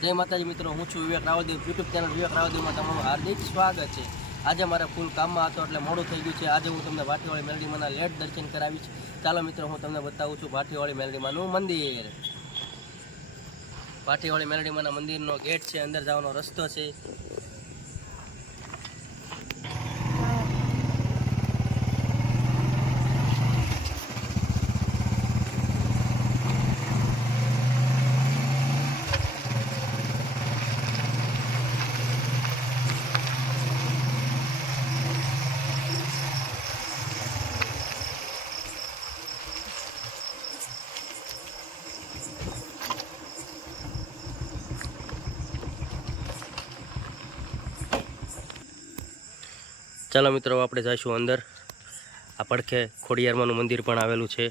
जय माताजी मित्रों, हूँ छूँ विवेक रावलदेव। यूट्यूब चैनल विवेक रावलदेव में तमाરું हार्दिक स्वागत है। आज मारे फूल काम में હતો એટલે મોડું થઈ ગયું છે। આજે હું તમને ભાટીવાળી મેલડીમાંના લેટ દર્શન કરાવીશ। ચાલો મિત્રો, હું તમને બતાવું છું ભાટીવાળી મેલડીમાંનું મંદિર। ભાટીવાળી મેલડીમાંના મંદિરનો ગેટ છે, અંદર જવાનો રસ્તો છે। ચાલો મિત્રો, આપણે જઈશું અંદર। આ પડખે ખોડિયારમાંનું મંદિર પણ આવેલું છે।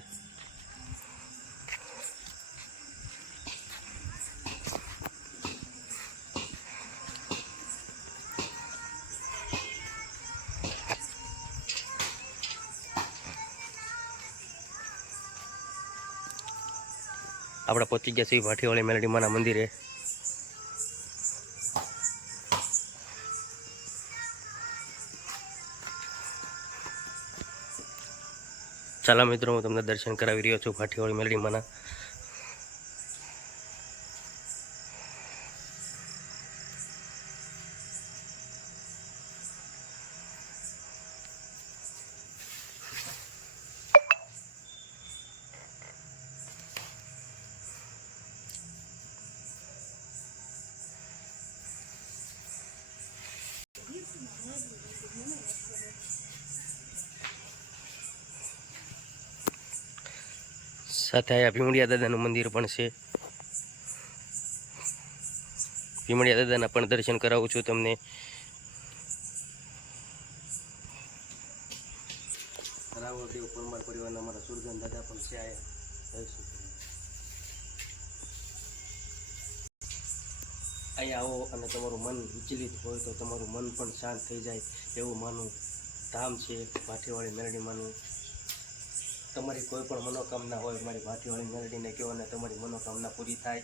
આપણે પહોંચી ગયા છીએ ભાટીવાળી મેલડીમાંના મંદિરે। ચાલો મિત્રો, હું તમને દર્શન કરાવી રહ્યો છું ભાટીવાળી મેલડીમાંના। સાથે અહીંયા ભીમડિયા દાદાનું મંદિર પણ છે। ભીમડિયા દાદાના પણ દર્શન કરાવું છું તમને। રાવળદેવ પરમાર પરિવારના અમારા સુરજન દાદા પણ છે અહીંયા આવો અને તમારું મન વિચલિત હોય તો તમારું મન પણ શાંત થઈ જાય એવું માનું ધામ છે ભાટીવાળી મેલડીમાંનું। તમારી કોઈ પણ મનોકામના હોય મારી ભાટીવાળી મેલડીને કહો અને તમારી મનોકામના પૂરી થાય।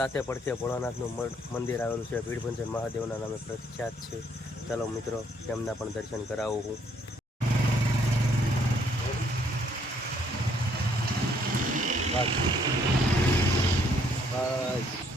સાથે પડખે ભોળાનાથનું મંદિર આવેલું છે, ભીડભંજન મહાદેવના નામે પ્રખ્યાત છે। ચાલો મિત્રો, તેમના પણ દર્શન કરાવું હું। બસ